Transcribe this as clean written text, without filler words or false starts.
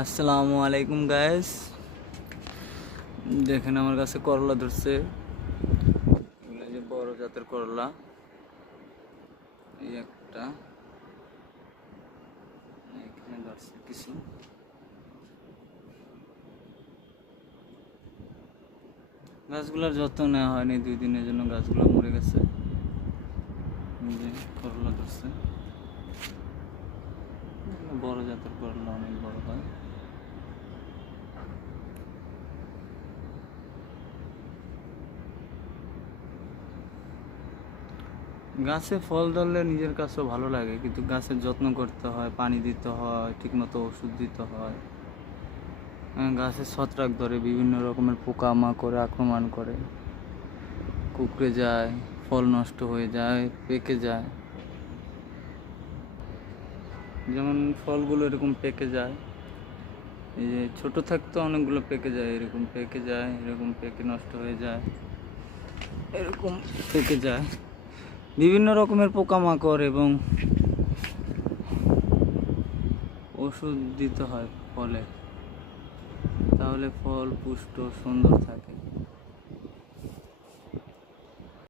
আসসালামু আলাইকুম গাইস, দেখেন আমার কাছে করলা ধরছে। এগুলো যে বড় জাতের করলা, এই একটা এখানে ধরছে কিছু। গাছগুলোর যত্ন নেওয়া হয়নি, 2 দিনের জন্য গাছগুলো মরে গেছে। যে করলা ধরছে, বড় জাতের করলা, অনেক বড় হয়। গাছে ফল ধরলে নিজের কাছেও ভালো লাগে, কিন্তু গাছের যত্ন করতে হয়, পানি দিতে হয়, ঠিকমতো ওষুধ দিতে হয়। গাছে ছত্রাক ধরে, বিভিন্ন রকমের পোকা মাকড় আক্রমণ করে, কুকড়ে যায়, ফল নষ্ট হয়ে যায়, পেকে যায়। যেমন ফলগুলো এরকম পেকে যায়, এই যে ছোট থাকতে অনেকগুলো পেকে যায়, এরকম পেকে যায়, এরকম পেকে নষ্ট হয়ে যায়, এরকম পেকে যায়। বিভিন্ন রকমের পোকামাকড় এবং ওষুধ দিতে হয় ফলে, তাহলে ফল পুষ্ট সুন্দর থাকে।